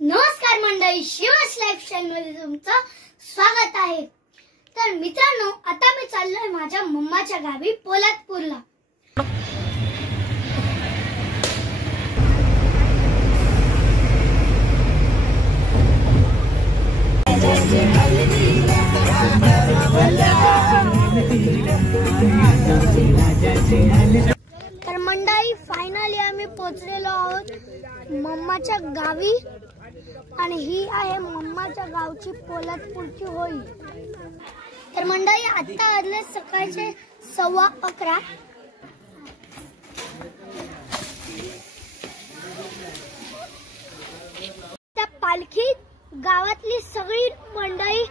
नमस्कार मंडळी, शिवस लाईफस्टाईल मध्ये तुमचं स्वागत आहे। तर मित्रांनो, आता मी चाललोय माझ्या मम्माच्या गावी पोलादपूरला। तर मंडळी, फायनली आम्ही पोहोचलेलो आहोत मम्माच्या गावी आणि ही आहे मम्माच्या गावची पोलादपूरची होळी। तर मंडळी, आता वाजले सकाळचे 11:15। त्या पालखीत गावातली सगळी मंडळी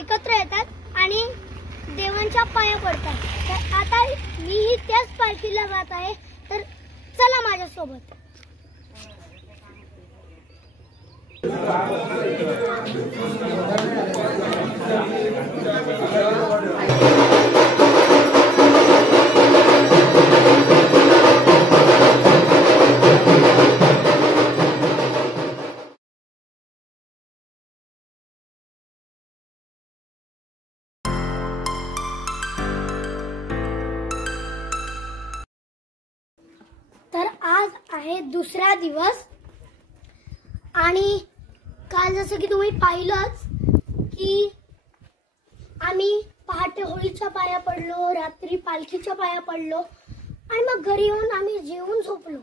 एकत्र येतात आणि देवांच्या पाया पडतात। तर आता मीही त्याच पालखीला जात आहे, तर चला माझ्यासोबत। तर आज आहे दुसरा दिवस आणि काल जसं की तुम्ही पाहिलंच की आम्ही पहाटे होळीच्या पाया पडलो, रात्री पालखीच्या पाया पडलो आणि मग घरी येऊन आम्ही जेवून झोपलो।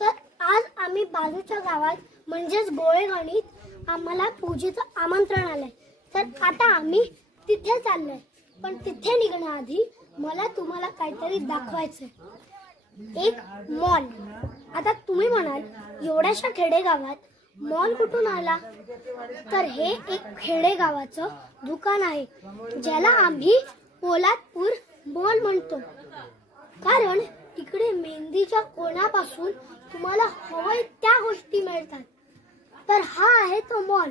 तर आज आम्ही बाजूच्या गावात म्हणजेच गोळेगाणीत आम्हाला पूजेचं आमंत्रण आलंय। तर आता आम्ही तिथे चाललोय, पण तिथे निघण्याआधी मला तुम्हाला काहीतरी दाखवायचंय, एक मॉल। आता तुम्ही म्हणाल, एवढ्याशा खेडेगावात मॉल कुठून आला? तर हे एक खेडेगावाचं दुकान आहे ज्याला आम्ही पोलादपूर मॉल म्हणतो, कारण इकडे मेहंदीच्या कोणापासून तुम्हाला हवंय त्या गोष्टी मिळतात। तर हा आहे तो मॉल।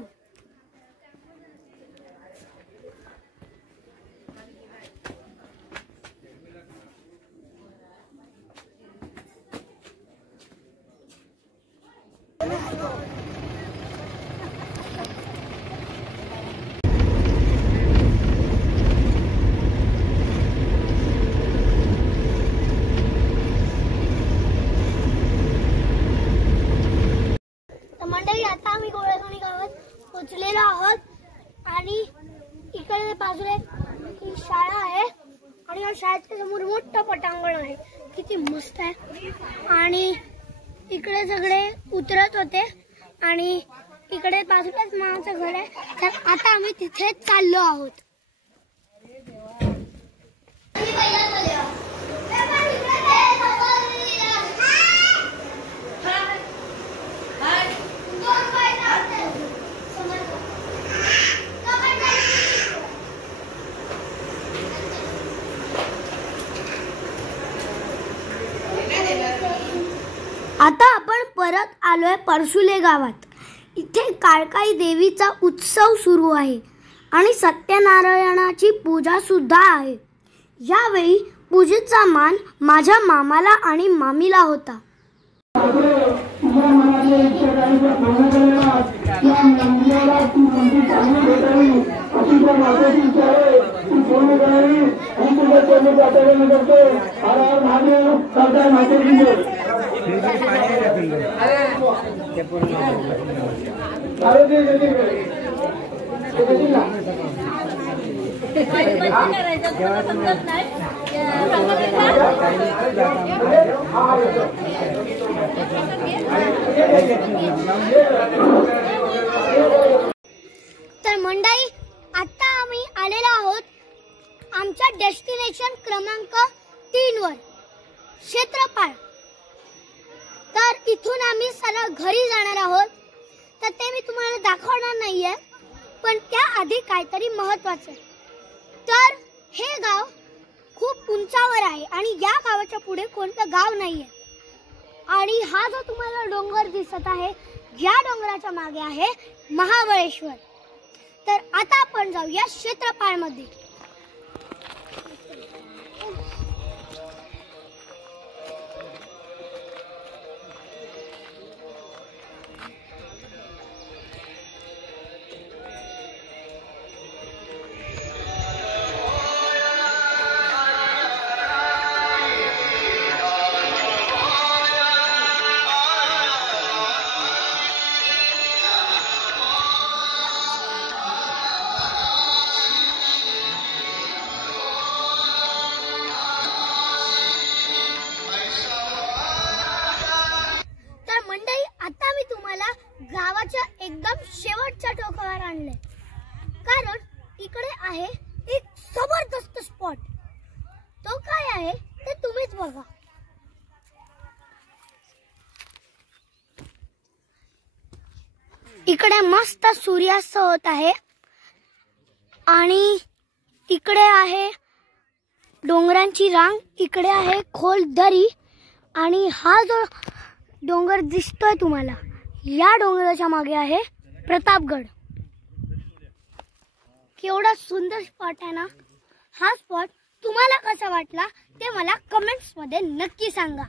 मंडळी, आता आम्ही गोळेगाणी गावात पोहोचलेलो आहोत आणि इकडे बाजूला ही शाळा आहे आणि या शाळेच्या समोर मोठं पटांगण आहे, किती मस्त आहे। आणि इकडे सगळे उतरत होते आणि इकडे बाजूलाच मामाचं घर आहे। तर आता आम्ही तिथे चाललो आहोत। आता आपण परत आलोय परसुले गावात। इथे काळकाई देवीचा उत्सव सुरू आहे आणि सत्यनारायणाची पूजा सुद्धा आहे। यावेळी पूजेचा मान माझ्या मामाला आणि मामीला होता। तर मंडळी, आता आम्ही आलेलो आहोत आमच्या डेस्टिनेशन क्रमांक 3 वर, क्षेत्रपाळ। तर इथून आम्ही सरळ घरी जाणार आहोत। तर ते मी तुम्हाला दाखवणार नाहीये, पण त्याआधी काहीतरी महत्त्वाचं आहे। तर हे गाव खूप उंचावर आहे आणि या गावाच्या पुढे कोणतं गाव नाहीये। आणि हा जो तुम्हाला डोंगर दिसत आहे, या डोंगराच्या मागे आहे महाबळेश्वर। तर आता आपण जाऊया क्षेत्रपाळ मध्ये। आणलंय, कारण इकडे आहे एक जबरदस्त स्पॉट. तो काय आहे ते तुम्हीच बघा. इकडे मस्त सूर्यास्त होत आहे आणि इकडे आहे डोंगरांची रांग, इकडे आहे खोल दरी आणि हा जो डोंगर दिसतोय तुम्हाला, या डोंगराच्या मागे आहे प्रतापगड. केवढा सुंदर स्पॉट आहे ना. हा स्पॉट तुम्हाला कसा वाटला ते मला कमेंट्स मध्ये नक्की सांगा.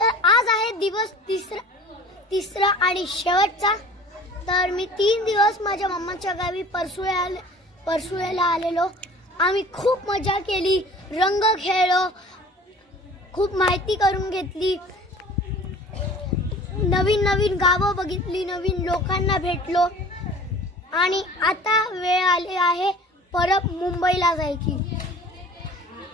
तर आज आहे दिवस तिसरा आणि शेवटचा. तर मी 3 दिवस माझ्या मम्माच्या गावी परसुळ्याला आलेलो. आम्ही खूप मजा केली, रंग खेळलो, खूप माहिती करून घेतली, नवीन नवीन गावं बघितली, नवीन लोकांना भेटलो आणि आता वेळ आली आहे परत मुंबईला जायची.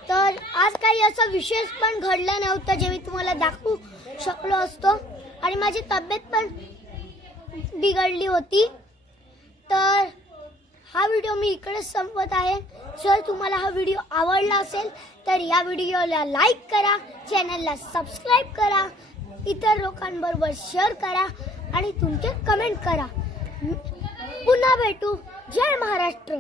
तर आज काही असं विशेष पण घडलं नव्हतं जे मी तुम्हाला दाखवू शकलो असतो आणि माझी तब्येत पण बिघडली होती. तर हा व्हिडिओ मी इकडेच संपवत आहे. जर तुम्हाला हा व्हिडिओ आवडला असेल तर या व्हिडिओला लाईक करा, चॅनलला सबस्क्राईब करा, इतर लोकांबरोबर शेअर करा आणि तुमचे कमेंट करा. पुन्हा भेटू. जय महाराष्ट्र.